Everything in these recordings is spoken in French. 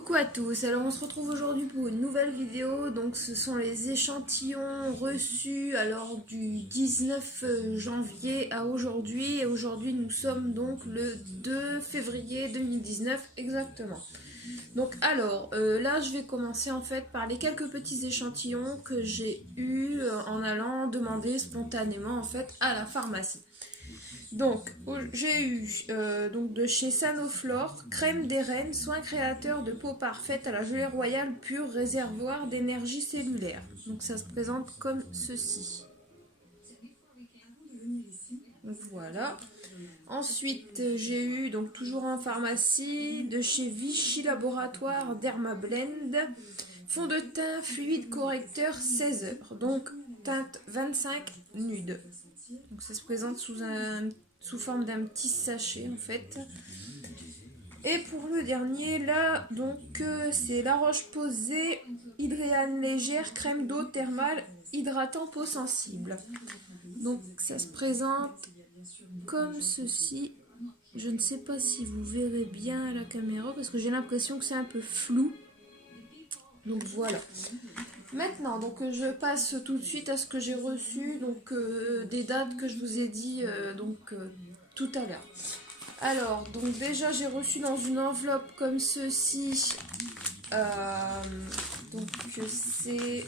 Coucou à tous, alors on se retrouve aujourd'hui pour une nouvelle vidéo. Donc ce sont les échantillons reçus alors du 19 janvier à aujourd'hui. Et aujourd'hui nous sommes donc le 2 février 2019 exactement. Donc alors là je vais commencer en fait par les quelques petits échantillons que j'ai eu en allant demander spontanément en fait à la pharmacie. Donc, j'ai eu donc de chez Sanoflore, crème des reines, soin créateur de peau parfaite à la gelée royale pure, réservoir d'énergie cellulaire. Donc ça se présente comme ceci. Donc voilà. Ensuite, j'ai eu donc toujours en pharmacie de chez Vichy Laboratoire Dermablend, fond de teint fluide correcteur 16 heures. Donc teinte 25 nude. Donc ça se présente sous forme d'un petit sachet en fait. Et pour le dernier là, donc c'est La Roche-Posay Hydréane légère crème d'eau thermale hydratant peau sensible. Donc ça se présente comme ceci. Je ne sais pas si vous verrez bien à la caméra parce que j'ai l'impression que c'est un peu flou. Donc voilà. Maintenant, donc je passe tout de suite à ce que j'ai reçu, donc des dates que je vous ai dit tout à l'heure. Alors, donc déjà j'ai reçu dans une enveloppe comme ceci, donc c'est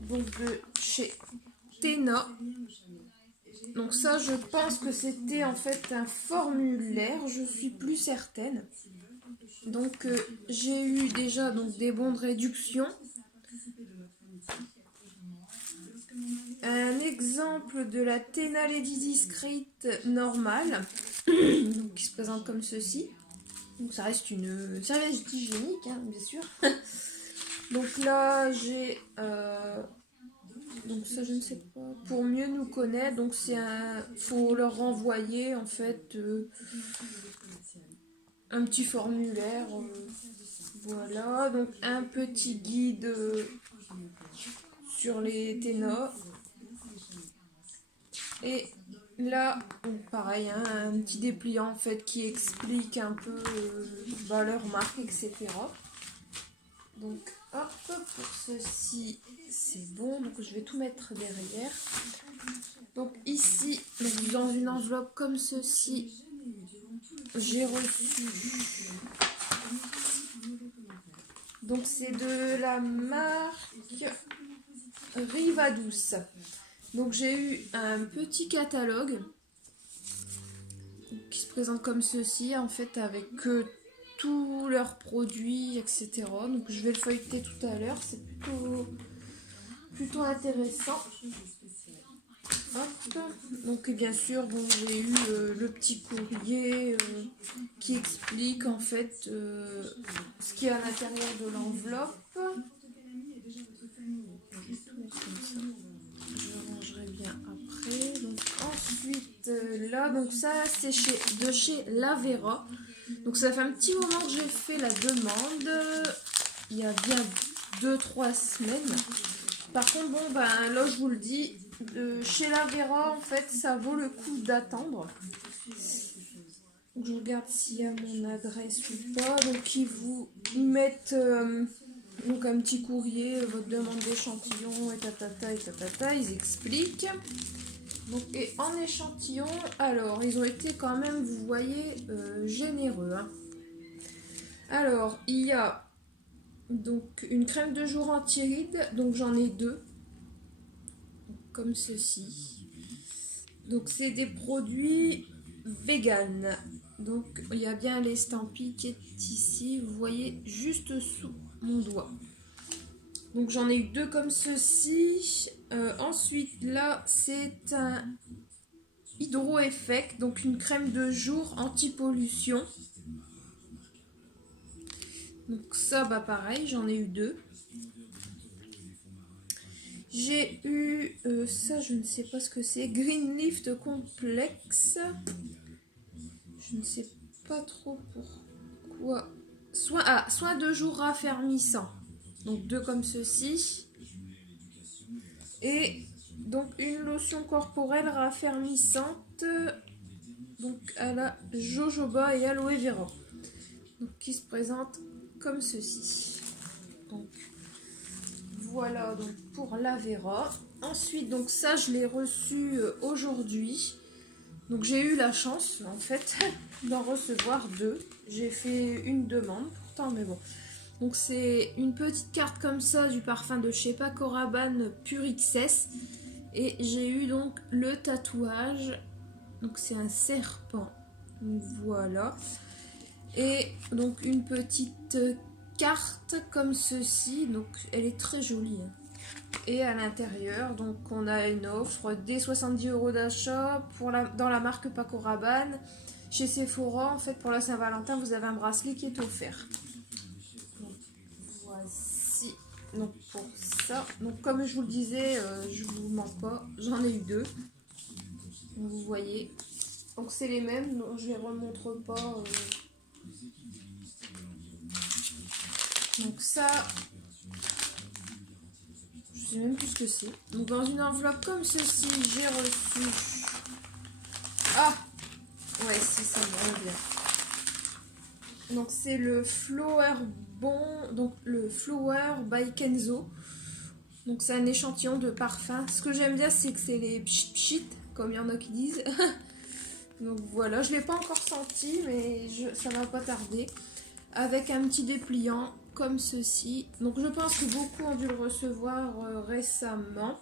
donc de chez Tena. Donc ça, je pense que c'était en fait un formulaire, je suis plus certaine. Donc j'ai eu déjà donc des bons de réduction. Un exemple de la Tena Lady Discreet normale, donc qui se présente comme ceci. Donc ça reste une serviette hygiénique, hein, bien sûr. Donc là j'ai donc ça je ne sais pas. Pour mieux nous connaître, donc faut leur renvoyer en fait un petit formulaire. Voilà, donc un petit guide sur les Tena. Et là, pareil, hein, un petit dépliant en fait qui explique un peu leur marque, etc. Donc hop, pour ceci, c'est bon. Donc je vais tout mettre derrière. Donc ici, donc, dans une enveloppe comme ceci, j'ai reçu. Donc c'est de la marque Rivadouce. Donc j'ai eu un petit catalogue qui se présente comme ceci, en fait avec tous leurs produits, etc. Donc je vais le feuilleter tout à l'heure, c'est plutôt intéressant. Hop. Donc bien sûr, bon, j'ai eu le petit courrier qui explique en fait ce qu'il y a à l'intérieur de l'enveloppe. Je rangerai bien après. Donc ensuite là, donc ça c'est de chez Lavera. Donc ça fait un petit moment que j'ai fait la demande. Il y a bien 2-3 semaines. Par contre, bon ben là je vous le dis, chez Lavera en fait ça vaut le coup d'attendre. Je regarde s'il y a mon adresse ou pas. Donc ils mettent donc un petit courrier, votre demande d'échantillon et tatata, ils expliquent. Donc, et en échantillon, alors ils ont été quand même, vous voyez, généreux. Hein. Alors, il y a donc une crème de jour anti-rides, donc j'en ai deux, comme ceci. Donc c'est des produits vegan. Donc il y a bien l'estampille qui est ici, vous voyez, juste sous mon doigt. Donc j'en ai eu deux comme ceci. Ensuite là c'est un Hydro Effect, donc une crème de jour anti-pollution. Donc ça bah pareil, j'en ai eu deux. J'ai eu ça, je ne sais pas ce que c'est, Green Lift Complex. Je ne sais pas trop pourquoi. Soin de jour raffermissant. Donc deux comme ceci. Et donc une lotion corporelle raffermissante. Donc à la jojoba et aloe vera. donc, qui se présente comme ceci. Donc voilà donc pour la Vera. Ensuite donc ça je l'ai reçu aujourd'hui. Donc j'ai eu la chance en fait d'en recevoir deux. J'ai fait une demande pourtant mais bon. Donc c'est une petite carte comme ça du parfum de chez Paco Rabanne Pure XS. Et j'ai eu donc le tatouage. Donc c'est un serpent. Donc voilà. Et donc une petite carte comme ceci. Donc elle est très jolie. Et à l'intérieur, donc on a une offre des 70 € d'achat dans la marque Paco Rabanne. Chez Sephora, en fait, pour la Saint-Valentin, vous avez un bracelet qui est offert. Donc, voici. Donc pour ça, donc comme je vous le disais, je vous mens pas, j'en ai eu deux. Donc, vous voyez. Donc c'est les mêmes, donc, je les remontre pas. Donc ça, je sais même plus ce que c'est. Donc dans une enveloppe comme ceci, j'ai reçu... Ah ouais, si, ça me revient. Donc c'est le Flower Bon, donc le Flower by Kenzo. Donc c'est un échantillon de parfum. Ce que j'aime bien, c'est que c'est les pchit pchit, comme il y en a qui disent. Donc voilà, je ne l'ai pas encore senti, mais ça va pas tarder. Avec un petit dépliant comme ceci. Donc je pense que beaucoup ont dû le recevoir récemment.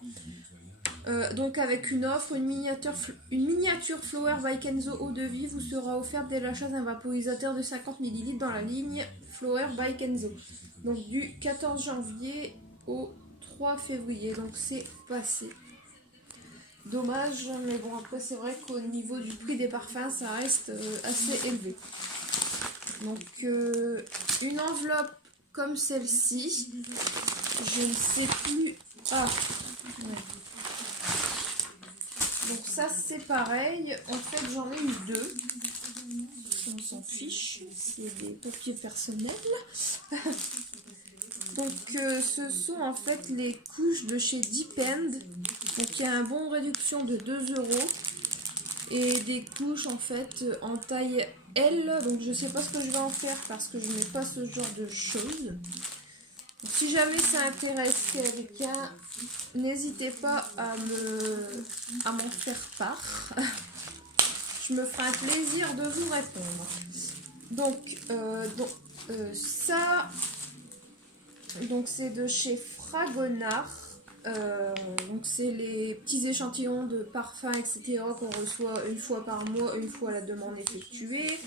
Donc avec une offre, une miniature Flower by Kenzo eau de vie vous sera offerte dès l'achat d'un vaporisateur de 50 ml dans la ligne Flower by Kenzo. Donc du 14 janvier au 3 février. Donc c'est passé. Dommage, mais bon après c'est vrai qu'au niveau du prix des parfums ça reste assez élevé. Donc une enveloppe comme celle-ci, je ne sais plus. Ah ouais. Donc ça c'est pareil, en fait j'en ai eu deux. On s'en fiche, c'est des papiers personnels. Donc ce sont en fait les couches de chez Depend. Donc il y a un bon réduction de 2 € et des couches en fait en taille L. Donc je sais pas ce que je vais en faire parce que je n'ai pas ce genre de choses. Donc, si jamais ça intéresse quelqu'un, n'hésitez pas à m'en faire part. Je me ferai un plaisir de vous répondre. Donc ça, donc c'est de chez Fragonard. Donc c'est les petits échantillons de parfums, etc. qu'on reçoit une fois par mois, une fois la demande effectuée.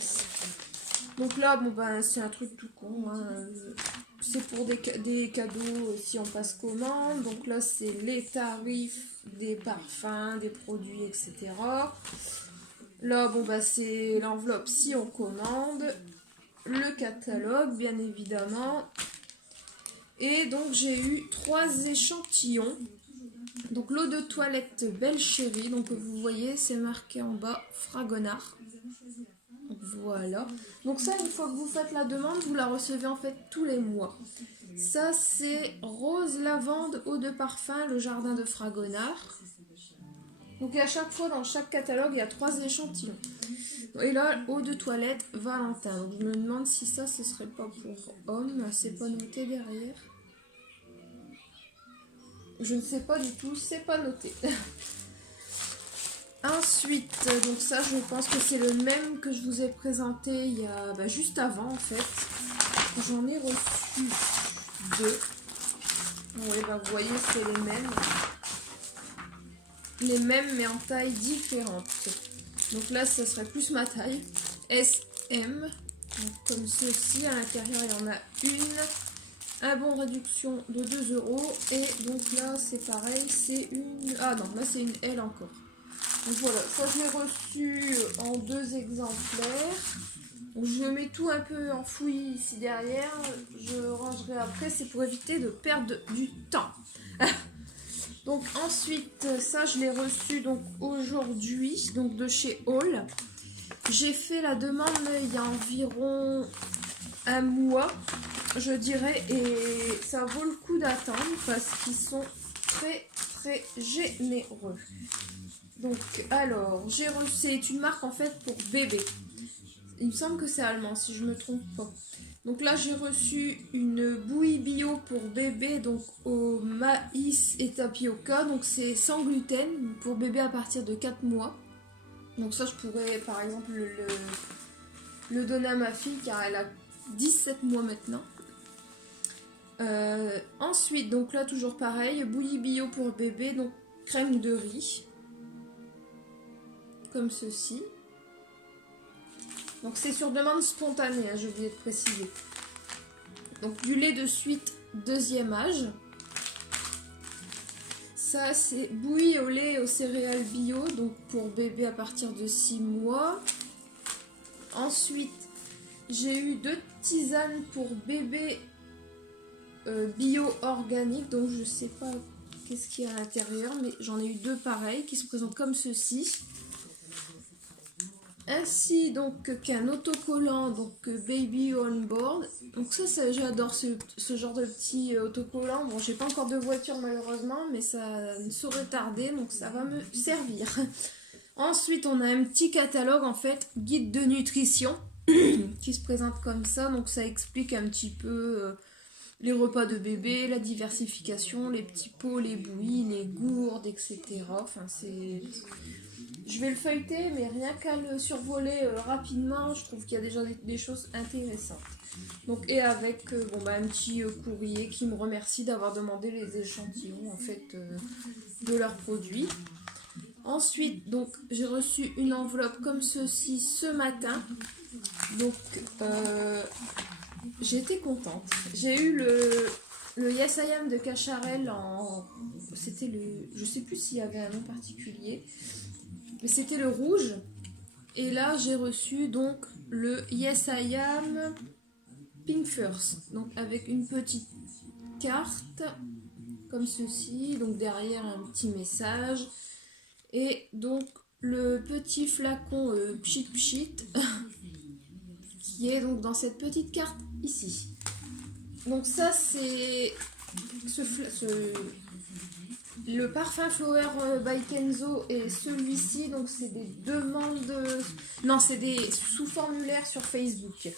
Donc là, bon ben c'est un truc tout con. Hein. C'est pour des cadeaux si on passe commande. Donc là c'est les tarifs des parfums, des produits, etc. Là bon bah c'est l'enveloppe si on commande. Le catalogue bien évidemment. Et donc j'ai eu 3 échantillons. Donc l'eau de toilette Belle Chérie. Donc vous voyez c'est marqué en bas Fragonard. Donc, voilà. Donc ça une fois que vous faites la demande vous la recevez en fait tous les mois. Ça c'est rose lavande eau de parfum le jardin de Fragonard. Donc à chaque fois dans chaque catalogue il y a 3 échantillons. Et là eau de toilette Valentin. Donc je me demande si ça ce serait pas pour homme. C'est pas noté derrière. Je ne sais pas du tout, c'est pas noté. Ensuite, donc ça je pense que c'est le même que je vous ai présenté il y a juste avant en fait. J'en ai reçu 2. Oui, vous voyez c'est les mêmes. Les mêmes mais en taille différente. Donc là ça serait plus ma taille. SM. Donc, comme ceci, à l'intérieur il y en a une. Un bon réduction de 2 € et donc là c'est pareil, c'est une... Ah non, là c'est une L encore. Donc voilà, ça je l'ai reçu en 2 exemplaires. Donc, je mets tout un peu enfoui ici derrière, je rangerai après, c'est pour éviter de perdre du temps. Donc ensuite, ça je l'ai reçu donc aujourd'hui, donc de chez Hall. J'ai fait la demande il y a environ un mois, je dirais, et ça vaut le coup d'attendre parce qu'ils sont très généreux. Donc alors j'ai reçu, c'est une marque en fait pour bébé. Il me semble que c'est allemand, si je me trompe pas. Donc là, j'ai reçu une bouillie bio pour bébé, donc au maïs et tapioca. Donc c'est sans gluten pour bébé à partir de 4 mois. Donc ça, je pourrais par exemple le donner à ma fille car elle a 17 mois maintenant. Ensuite, donc là, toujours pareil, bouillie bio pour bébé, donc crème de riz. Comme ceci. Donc c'est sur demande spontanée, hein, j'ai oublié de préciser. Donc du lait de suite deuxième âge. Ça c'est bouillie au lait et aux céréales bio, donc pour bébé à partir de 6 mois. Ensuite, j'ai eu 2 tisanes pour bébé bio organique, donc je sais pas qu'est-ce qu'il y a à l'intérieur, mais j'en ai eu 2 pareils qui se présentent comme ceci. Ainsi donc qu'un autocollant, donc Baby on Board. Donc ça j'adore ce genre de petit autocollant. Bon, j'ai pas encore de voiture malheureusement, mais ça ne saurait tarder, donc ça va me servir. Ensuite, on a un petit catalogue en fait, guide de nutrition, qui se présente comme ça. Donc ça explique un petit peu les repas de bébé, la diversification, les petits pots, les bouillies, les gourdes, etc. Enfin, c'est... Je vais le feuilleter, mais rien qu'à le survoler rapidement, je trouve qu'il y a déjà des choses intéressantes. Donc, et avec un petit courrier qui me remercie d'avoir demandé les échantillons en fait, de leurs produits. Ensuite, donc, j'ai reçu une enveloppe comme ceci ce matin. Donc, j'étais contente. J'ai eu le Yes I Am de Cacharel en... C'était le... Je sais plus s'il y avait un nom particulier. Mais c'était le rouge. Et là, j'ai reçu donc le Yes I Am Pink First. Donc avec une petite carte comme ceci. Donc derrière un petit message. Et donc le petit flacon Pchit Pchit qui est donc dans cette petite carte ici. Donc ça c'est le parfum Flower by Kenzo et celui-ci, donc c'est des demandes... Non, c'est des sous-formulaires sur Facebook.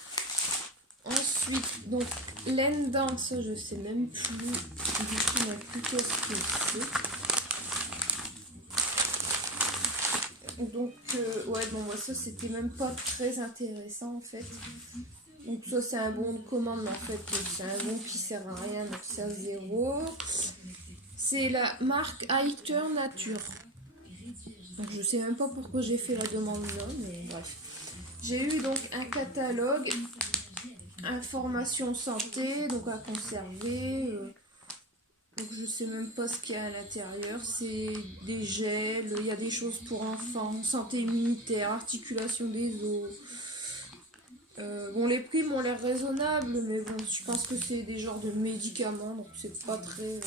Ensuite, donc, l'Endant, ça je sais même plus du tout, mais plutôt ce que c'est. Donc, ouais, bon, moi ça c'était même pas très intéressant en fait. Donc ça c'est un bon de commande, mais en fait c'est un bon qui sert à rien, donc ça 0. C'est la marque Highter Nature. Donc je sais même pas pourquoi j'ai fait la demande là, mais bref. J'ai eu donc un catalogue, information santé, donc à conserver. Donc je sais même pas ce qu'il y a à l'intérieur. C'est des gels, il y a des choses pour enfants, santé immunitaire, articulation des os. Bon, les prix m'ont l'air raisonnables, mais bon, je pense que c'est des genres de médicaments, donc c'est pas très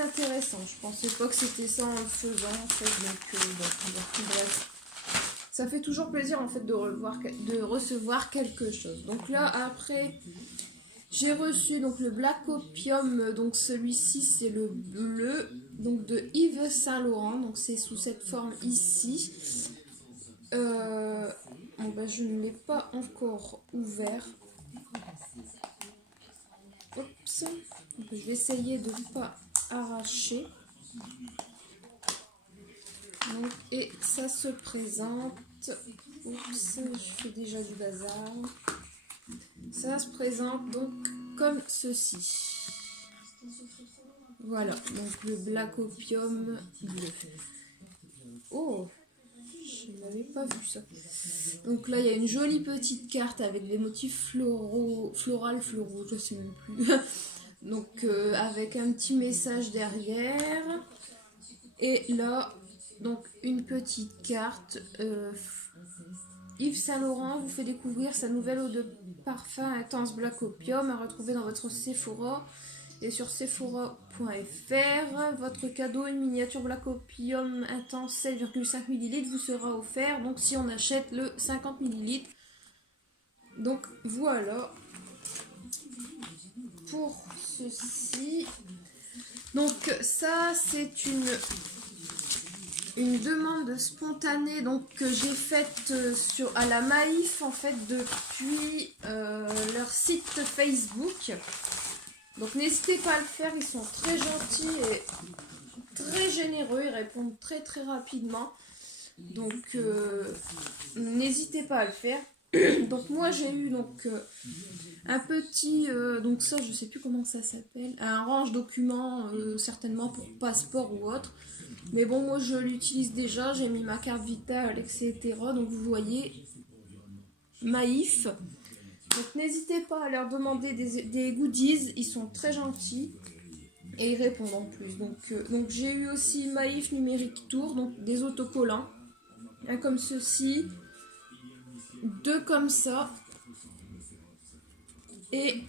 intéressant. Je pensais pas que c'était ça en le faisant en fait, donc bref. Ça fait toujours plaisir en fait de recevoir quelque chose. Donc là après j'ai reçu donc le Black Opium, donc celui-ci c'est le bleu, donc de Yves Saint Laurent, donc c'est sous cette forme ici. Je ne l'ai pas encore ouvert. Oups. Donc, je vais essayer de ne pas arracher. Donc, et ça se présente. Oups, je fais déjà du bazar. Ça se présente donc comme ceci. Voilà, donc le Black Opium bleu. Oh, je n'avais pas vu ça. Donc là, il y a une jolie petite carte avec des motifs floraux, je sais même plus. Donc avec un petit message derrière. Et là, donc une petite carte. Yves Saint Laurent vous fait découvrir sa nouvelle eau de parfum intense Black Opium à retrouver dans votre Sephora et sur sephora.fr. Votre cadeau, une miniature Black Opium intense 7,5 ml vous sera offert, donc si on achète le 50 ml. Donc voilà pour ceci. Donc ça c'est une demande spontanée donc que j'ai faite à la Maïf en fait depuis leur site Facebook. Donc n'hésitez pas à le faire, ils sont très gentils et très généreux, ils répondent très très rapidement. Donc n'hésitez pas à le faire. Donc moi j'ai eu donc un petit, donc ça je sais plus comment ça s'appelle, un range documents certainement pour passeport ou autre. Mais bon, moi je l'utilise déjà, j'ai mis ma carte vitale, etc. Donc vous voyez, Maïf. Donc n'hésitez pas à leur demander des goodies, ils sont très gentils et ils répondent en plus. Donc j'ai eu aussi Maïf Numérique Tour, donc des autocollants. Un comme ceci, deux comme ça et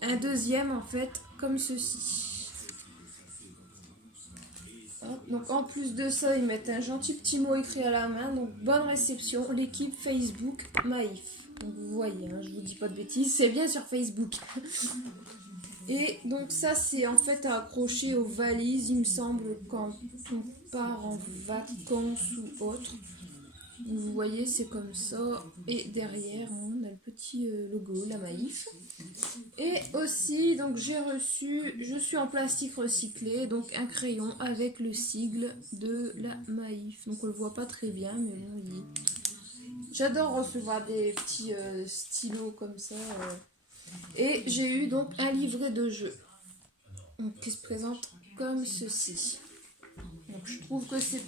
un deuxième en fait comme ceci. Donc en plus de ça, ils mettent un gentil petit mot écrit à la main. Donc bonne réception, l'équipe Facebook Maïf. Donc vous voyez, hein, je vous dis pas de bêtises, c'est bien sur Facebook. Et donc ça c'est en fait accroché aux valises, il me semble, quand on part en vacances ou autre. Vous voyez, c'est comme ça. Et derrière, on a le petit logo, la Maïf. Et aussi, donc j'ai reçu, je suis en plastique recyclé, donc un crayon avec le sigle de la Maïf. Donc on le voit pas très bien, mais bon, j'adore recevoir des petits stylos comme ça. Et j'ai eu donc un livret de jeu, donc, qui se présente comme ceci. Donc je trouve que c'est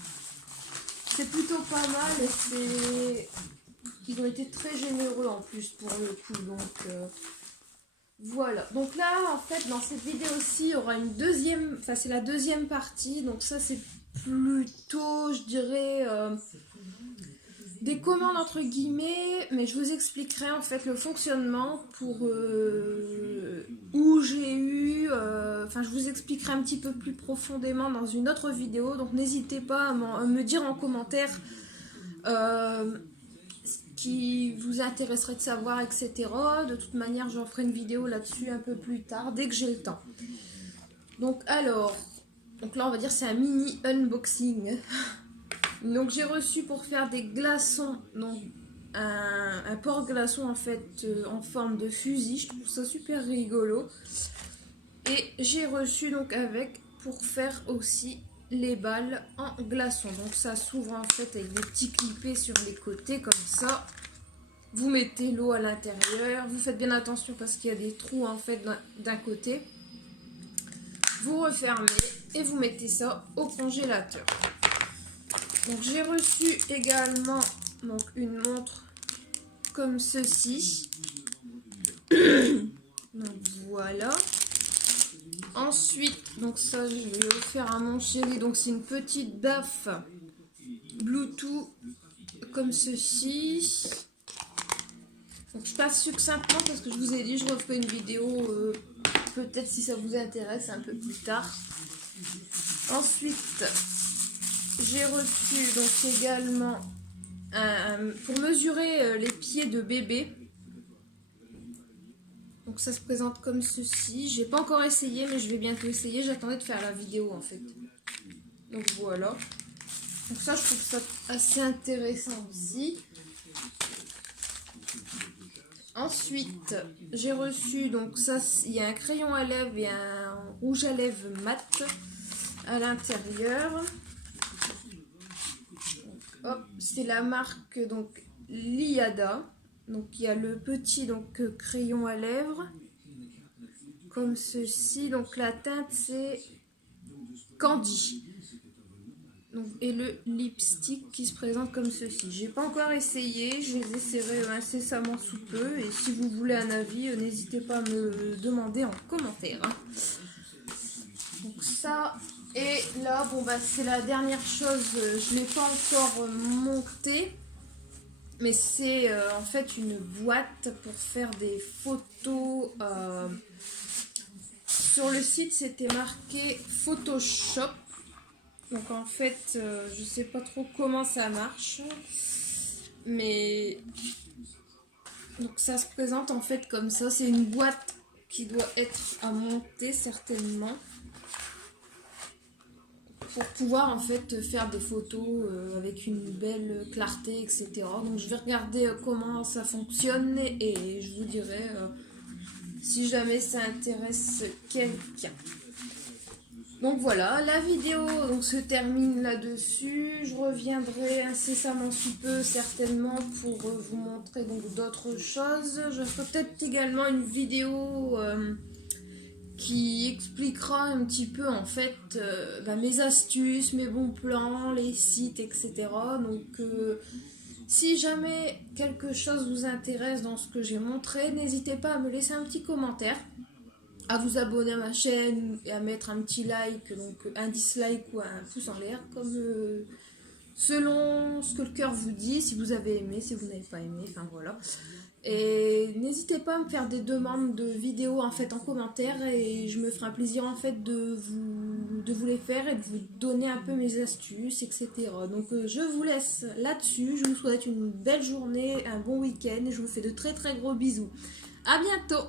plutôt pas mal et ils ont été très généreux en plus pour le coup. Donc voilà. Donc là en fait dans cette vidéo aussi il y aura une deuxième, enfin c'est la deuxième partie. Donc ça c'est plutôt je dirais des commandes entre guillemets, mais je vous expliquerai en fait le fonctionnement pour où j'ai eu, enfin je vous expliquerai un petit peu plus profondément dans une autre vidéo, donc n'hésitez pas à me dire en commentaire ce qui vous intéresserait de savoir, etc. De toute manière j'en ferai une vidéo là-dessus un peu plus tard, dès que j'ai le temps. Donc alors, donc là on va dire c'est un mini unboxing. Donc j'ai reçu pour faire des glaçons, donc un porte-glaçon en fait en forme de fusil, je trouve ça super rigolo. Et j'ai reçu donc avec pour faire aussi les balles en glaçon. Donc ça s'ouvre en fait avec des petits clipés sur les côtés comme ça. Vous mettez l'eau à l'intérieur, vous faites bien attention parce qu'il y a des trous en fait d'un côté. Vous refermez et vous mettez ça au congélateur. Donc j'ai reçu également donc, une montre comme ceci. Donc voilà. Ensuite, donc ça je vais offrir à mon chéri. Donc c'est une petite baffe Bluetooth comme ceci. Donc je passe succinctement parce que je vous ai dit je referai une vidéo peut-être si ça vous intéresse un peu plus tard. Ensuite, j'ai reçu donc également pour mesurer les pieds de bébé. Donc ça se présente comme ceci. J'ai pas encore essayé mais je vais bientôt essayer. J'attendais de faire la vidéo en fait. Donc voilà. Donc ça je trouve ça assez intéressant aussi. Ensuite j'ai reçu donc ça, il y a un crayon à lèvres et un rouge à lèvres mat à l'intérieur. Hop, c'est la marque donc Liada. Donc il y a le petit donc crayon à lèvres comme ceci. Donc la teinte c'est Candy. Donc, et le lipstick qui se présente comme ceci. J'ai pas encore essayé, je les essaierai incessamment sous peu. Et si vous voulez un avis, n'hésitez pas à me le demander en commentaire. Donc ça. Et là, bon bah c'est la dernière chose, je ne l'ai pas encore monté, mais c'est en fait une boîte pour faire des photos. Sur le site, c'était marqué Photoshop. Donc en fait, je sais pas trop comment ça marche, mais donc ça se présente en fait comme ça. C'est une boîte qui doit être à monter certainement. pour pouvoir en fait faire des photos avec une belle clarté, etc. Donc je vais regarder comment ça fonctionne et je vous dirai si jamais ça intéresse quelqu'un. Donc voilà, la vidéo donc, se termine là-dessus. Je reviendrai incessamment sous peu certainement pour vous montrer donc d'autres choses. Je ferai peut-être également une vidéo qui expliquera un petit peu en fait mes astuces, mes bons plans, les sites, etc. Donc si jamais quelque chose vous intéresse dans ce que j'ai montré, n'hésitez pas à me laisser un petit commentaire, à vous abonner à ma chaîne et à mettre un petit like, donc un dislike ou un pouce en l'air, comme selon ce que le cœur vous dit, si vous avez aimé, si vous n'avez pas aimé, enfin voilà. Et n'hésitez pas à me faire des demandes de vidéos en fait en commentaire et je me ferai un plaisir en fait de vous les faire et de vous donner un peu mes astuces, etc. Donc je vous laisse là-dessus, je vous souhaite une belle journée, un bon week-end et je vous fais de très très gros bisous. À bientôt!